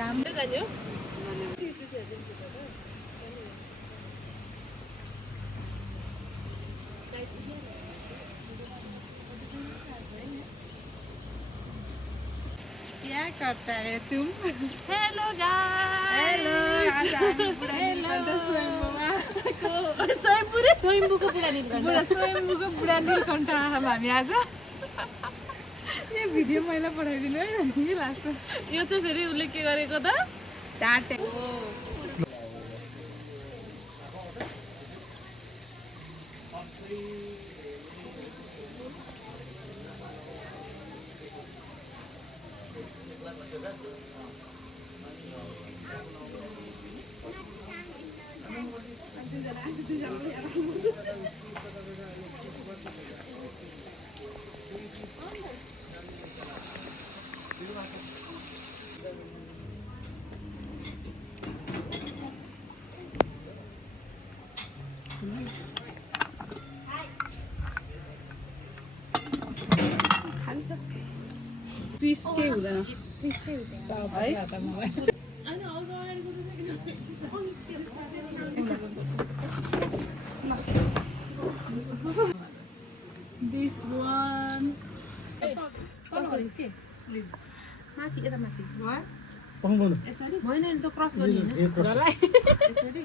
राम्रो जान्यो क्या करता है तुम? हेलो गाइस स्वयम्भूको बुढा नीलकण्ठ आयौँ हामी आज यो भिडियो मैले पठाइदिनु है कि लास्टमा यो चाहिँ फेरि उसले के गरेको त टाटे ट्विस्ट के हुँदैन This one माथि यता माथि यसरी होइन नि त क्रस गर्ने यसरी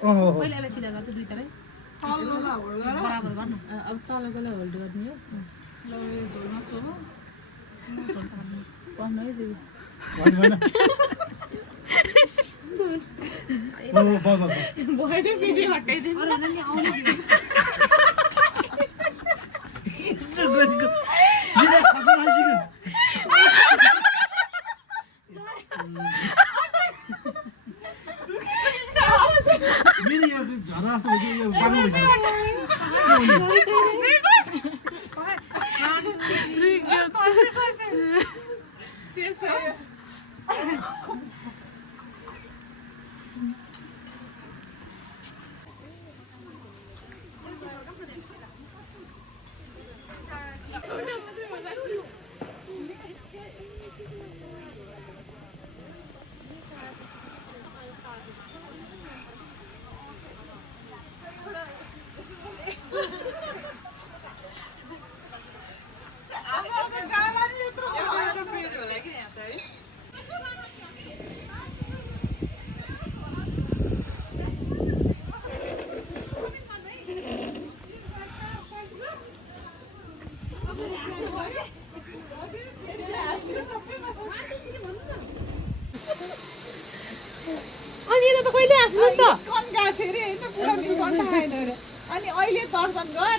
पहिले यसलाई सिधा गर्छु दुईटालाई बराबर गर्न अब तलकोलाई होल्ड गर्ने हो पढ्नु है दिदी भएन भिडियो हटाइदिनु अरू नानी आउने अनि अहिले दर्शन गर